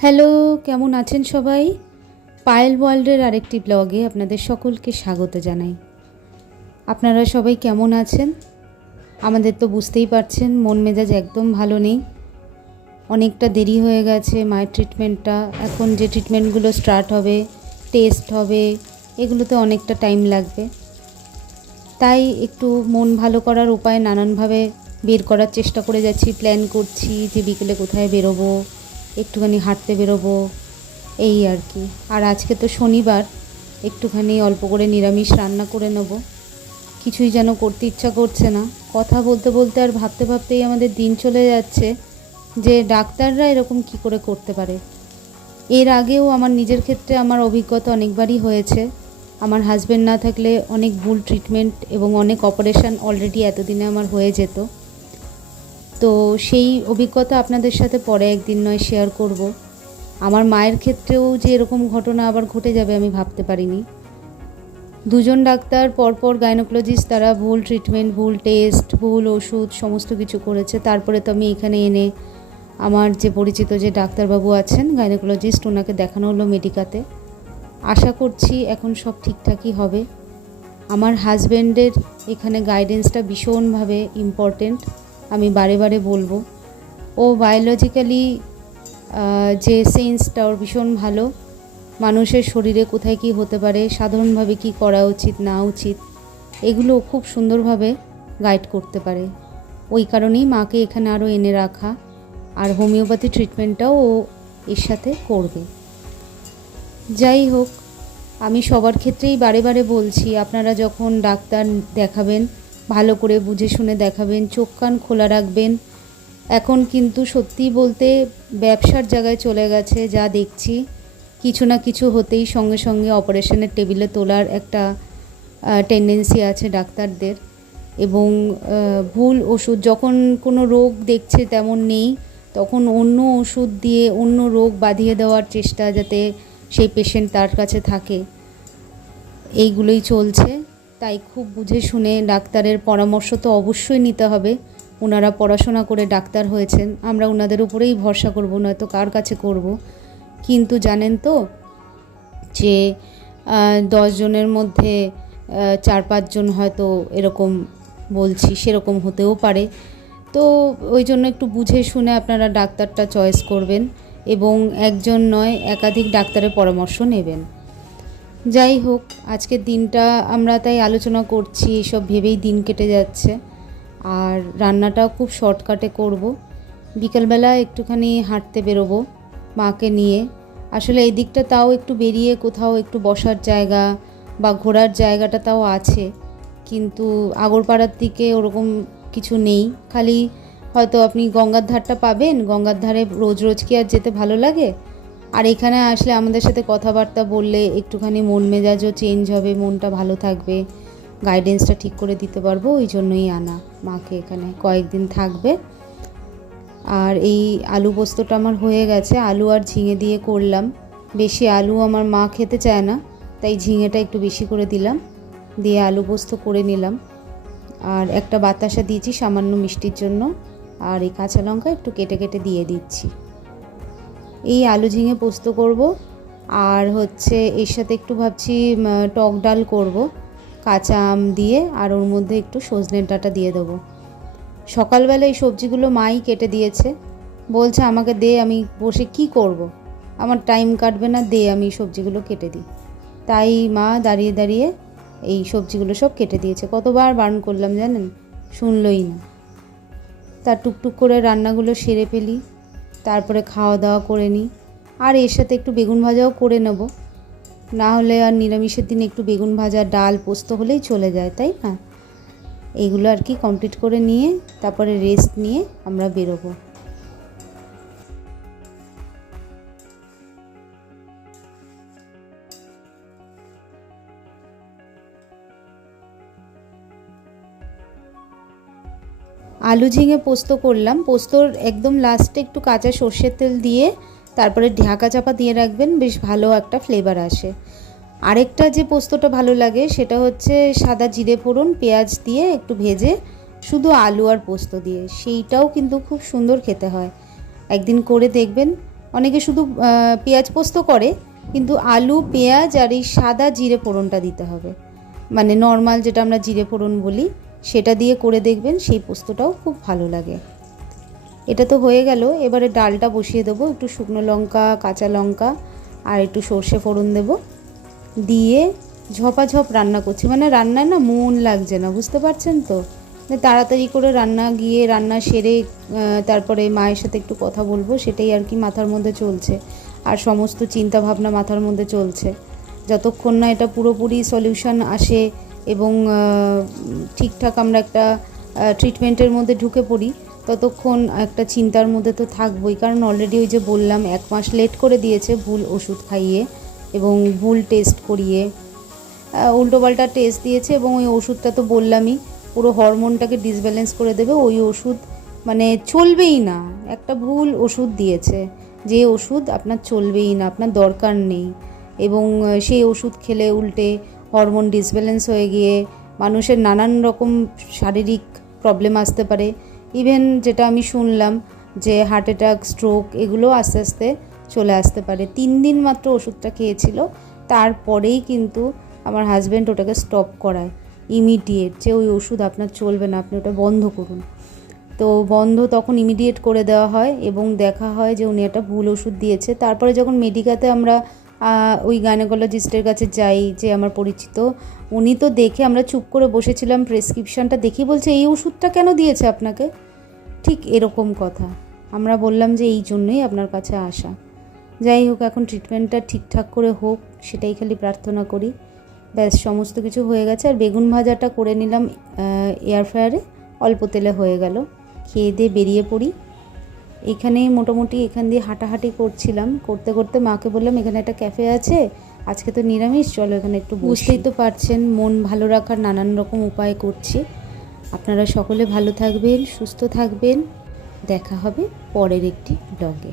Hello, কেমন আছেন সবাই? পায়েল ওয়ার্ল্ডের আরেকটি ব্লগে আপনাদের সকলকে স্বাগত জানাই। আপনারা সবাই কেমন আছেন? আমাদের তো বুঝতেই পারছেন মন মেজাজ একদম ভালো নেই। অনেকটা দেরি হয়ে গেছে মায়ের ট্রিটমেন্টটা। এখন যে ট্রিটমেন্টগুলো স্টার্ট হবে, টেস্ট হবে, এগুলোতে অনেকটা টাইম লাগবে। তাই একটু মন ভালো করার উপায় নানানভাবে বের করার চেষ্টা করে যাচ্ছি। প্ল্যান করছি যে বিকেলে কোথায় বেরোবো, একটুখানি হাঁটতে বেরোবো, এই আর কি। আর আজকে তো শনিবার, একটুখানি অল্প করে নিরামিষ রান্না করে নেব। কিছুই যেন করতে ইচ্ছা করছে না। কথা বলতে বলতে আর ভাবতে ভাবতেই আমাদের দিন চলে যাচ্ছে যে ডাক্তাররা এরকম কি করে করতে পারে। এর আগেও আমার নিজের ক্ষেত্রে আমার অভিজ্ঞতা অনেকবারই হয়েছে। আমার হাজব্যান্ড না থাকলে অনেক ভুল ট্রিটমেন্ট এবং অনেক অপারেশান অলরেডি এতদিনে আমার হয়ে যেত। তো সেই অভিজ্ঞতা আপনাদের সাথে পরে একদিন নয় শেয়ার করব। আমার মায়ের ক্ষেত্রেও যে এরকম ঘটনা আবার ঘটে যাবে আমি ভাবতে পারিনি। দুজন ডাক্তার পরপর গাইনোকোলজিস্ট, তারা ভুল ট্রিটমেন্ট, ভুল টেস্ট, ভুল ওষুধ সমস্ত কিছু করেছে। তারপরে তো আমি এখানে এনে আমার যে পরিচিত যে ডাক্তারবাবু আছেন গাইনোকোলজিস্ট, ওনাকে দেখানো হলো মেডিকাতে। আশা করছি এখন সব ঠিকঠাকই হবে। আমার হাজব্যান্ডের এখানে গাইডেন্সটা ভীষণভাবে ইম্পর্টেন্ট, আমি বারে বারে বলবো। ও বায়োলজিক্যালি যে সেন্সটা ওর ভীষণ ভালো। মানুষের শরীরে কোথায় কী হতে পারে, সাধারণভাবে কি করা উচিত না উচিত, এগুলো খুব সুন্দরভাবে গাইড করতে পারে। ওই কারণেই মাকে এখানে আরও এনে রাখা। আর হোমিওপ্যাথি ট্রিটমেন্টটাও ও এর সাথে করবে। যাই হোক, আমি সবার ক্ষেত্রেই বারে বারে বলছি, আপনারা যখন ডাক্তার দেখাবেন ভালো করে বুঝে শুনে দেখাবেন, চোখ কান খোলা রাখবেন। এখন কিন্তু সত্যি বলতে ব্যবসার জায়গায় চলে গেছে। যা দেখছি কিছু না কিছু হতেই সঙ্গে সঙ্গে অপারেশনের টেবিলে তোলার একটা টেন্ডেন্সি আছে ডাক্তারদের। এবং ভুল ওষুধ, যখন কোনো রোগ দেখছে তেমন নেই, তখন অন্য ওষুধ দিয়ে অন্য রোগ বাঁধিয়ে দেওয়ার চেষ্টা, যাতে সেই পেশেন্ট তার কাছে থাকে, এইগুলোই চলছে। তাই খুব বুঝে শুনে ডাক্তারের পরামর্শ তো অবশ্যই নিতে হবে। ওনারা পড়াশোনা করে ডাক্তার হয়েছেন, আমরা ওনাদের উপরেই ভরসা করব, নয়তো কার কাছে করব। কিন্তু জানেন তো যে 10 জনের মধ্যে 4-5 জন হয়তো এরকম বলছি, সেরকম হতেও পারে। তো ওই জন্য একটু বুঝে শুনে আপনারা ডাক্তারটা চয়েস করবেন এবং একজন নয় একাধিক ডাক্তারের পরামর্শ নেবেন। যাই হোক, আজকের দিনটা আমরা তাই আলোচনা করছি, এসব ভেবেই দিন কেটে যাচ্ছে। আর রান্নাটাও খুব শর্টকাটে করব। বিকেলবেলা একটুখানি হাঁটতে বেরোবো মাকে নিয়ে। আসলে এই দিকটা তাও একটু বেরিয়ে কোথাও একটু বসার জায়গা বা ঘোরার জায়গাটা তাও আছে, কিন্তু আগরপাড়ার দিকে ওরকম কিছু নেই। খালি হয়তো আপনি গঙ্গার ধারটা পাবেন, গঙ্গার ধারে রোজ রোজ কি আর যেতে ভালো লাগে। আর এখানে আসলে আমাদের সাথে কথাবার্তা বললে একটুখানি মন মেজাজও চেঞ্জ হবে, মনটা ভালো থাকবে, গাইডেন্সটা ঠিক করে দিতে পারবো। ওই জন্যই আনা মাকে, এখানে কয়েকদিন থাকবে। আর এই আলু পোস্তটা আমার হয়ে গেছে, আলু আর ঝিঙে দিয়ে করলাম। বেশি আলু আমার মা খেতে চায় না, তাই ঝিঙেটা একটু বেশি করে দিলাম, দিয়ে আলু পোস্ত করে নিলাম। আর একটা বাতাসা দিয়েছি সামান্য মিষ্টির জন্য, আর এই কাঁচা লঙ্কা একটু কেটে কেটে দিয়ে দিচ্ছি। এই আলু ঝিঙে পোস্ত করব। আর হচ্ছে এর সাথে একটু ভাবছি টক ডাল করব কাঁচা আম দিয়ে, আর ওর মধ্যে একটু সজনের ডাঁটা দিয়ে দেবো। সকালবেলা এই সবজিগুলো মাই কেটে দিয়েছে, বলছে আমাকে দে, আমি বসে কি করব, আমার টাইম কাটবে না, দে আমি সবজিগুলো কেটে দিই। তাই মা দাঁড়িয়ে দাঁড়িয়ে এই সবজিগুলো সব কেটে দিয়েছে। কতবার বারণ করলাম জানেন, শুনলই না। তার টুকটুক করে রান্নাগুলো সেরে ফেলি, তারপরে খাওয়া দাওয়া করে নিই। আর এর সাথে একটু বেগুন ভাজাও করে নেব, না হলে আর নিরামিষের দিন একটু বেগুন ভাজা, ডাল, পোস্ত হলেই চলে যায়, তাই না? এইগুলো আর কি কমপ্লিট করে নিয়ে তারপরে রেস্ট নিয়ে আমরা বেরোবো। আলু ঝিঙে পোস্ত করলাম। পোস্তর একদম লাস্টে একটু কাঁচা সর্ষের তেল দিয়ে তারপরে ঢাকা চাপা দিয়ে রাখবেন, বেশ ভালো একটা ফ্লেভার আসে। আরেকটা যে পোস্তটা ভালো লাগে সেটা হচ্ছে সাদা জিরে ফোড়ন, পেঁয়াজ দিয়ে একটু ভেজে শুধু আলু আর পোস্ত দিয়ে, সেইটাও কিন্তু খুব সুন্দর খেতে হয়। একদিন করে দেখবেন, অনেকে শুধু পেঁয়াজ পোস্ত করে, কিন্তু আলু, পেঁয়াজ আর এই সাদা জিরে ফোড়নটা দিতে হবে, মানে নর্মাল যেটা আমরা জিরে ফোড়ন বলি সেটা দিয়ে করে দেখবেন, সেই পোস্তটাও খুব ভালো লাগে। এটা তো হয়ে গেল, এবারে ডালটা বসিয়ে দেবো। একটু শুকনো লঙ্কা, কাঁচা লঙ্কা আর একটু সর্ষে ফোড়ন দেব, দিয়ে ঝপাঝপ রান্না করছি। মানে রান্নায় না মন লাগছে না, বুঝতে পারছেন তো। তাড়াতাড়ি করে রান্না সেরে তারপরে মায়ের সাথে একটু কথা বলবো, সেটাই আর কি মাথার মধ্যে চলছে। আর সমস্ত চিন্তা ভাবনা মাথার মধ্যে চলছে, যতক্ষণ না এটা পুরোপুরি সলিউশন আসে এবং ঠিকঠাক আমরা একটা ট্রিটমেন্টের মধ্যে ঢুকে পড়ি, ততক্ষণ একটা চিন্তার মধ্যে তো থাকবোই। কারণ অলরেডি ওই যে বললাম 1 মাস লেট করে দিয়েছে, ভুল ওষুধ খাইয়ে এবং ভুল টেস্ট করিয়ে, উল্টোপাল্টা টেস্ট দিয়েছে। এবং ওই ওষুধটা তো বললামই পুরো হরমোনটাকে ডিসব্যালেন্স করে দেবে, ওই ওষুধ মানে চলবেই না। একটা ভুল ওষুধ দিয়েছে, যে ওষুধ আপনার চলবেই না, আপনার দরকার নেই। এবং সেই ওষুধ খেলে উল্টে হরমোন ডিসব্যালেন্স হয়ে গিয়ে মানুষের নানান রকম শারীরিক প্রবলেম আসতে পারে। ইভেন যেটা আমি শুনলাম যে হার্ট অ্যাটাক, স্ট্রোক এগুলো আস্তে আস্তে চলে আসতে পারে। 3 দিন মাত্র ওষুধটা খেয়েছিল, তারপরেই কিন্তু আমার হাজব্যান্ড ওটাকে স্টপ করায় ইমিডিয়েট, যে ওই ওষুধ আপনার চলবে না, আপনি ওটা বন্ধ করুন। তো বন্ধ তখন ইমিডিয়েট করে দেওয়া হয় এবং দেখা হয় যে উনি একটা ভুল ওষুধ দিয়েছে। তারপরে যখন মেডিকাতে আমরা ওই গাইনোকোলজিস্টের কাছে যাই, যে আমার পরিচিত, উনি তো দেখে, আমরা চুপ করে বসেছিলাম, প্রেসক্রিপশানটা দেখি বলছে এই ওষুধটা কেন দিয়েছে আপনাকে, ঠিক এরকম কথা। আমরা বললাম যে এই জন্যই আপনার কাছে আসা। যাই হোক, এখন ট্রিটমেন্টটা ঠিকঠাক করে হোক, সেটাই খালি প্রার্থনা করি। ব্যাস, সমস্ত কিছু হয়ে গেছে। আর বেগুন ভাজাটা করে নিলাম এয়ার ফ্রায়ারে, অল্প তেলে হয়ে গেল। খেয়ে দিয়ে বেরিয়ে পড়ি। এখানেই মোটামুটি এখান দিয়ে হাঁটাহাঁটি করছিলাম, করতে করতে মাকে বললাম এখানে একটা ক্যাফে আছে, আজকে তো নিরামিষ, চলো এখানে একটু। বুঝতেই তো পারছেন মন ভালো রাখার নানান রকম উপায় করছি। আপনারা সকলে ভালো থাকবেন, সুস্থ থাকবেন। দেখা হবে পরের একটি ব্লগে।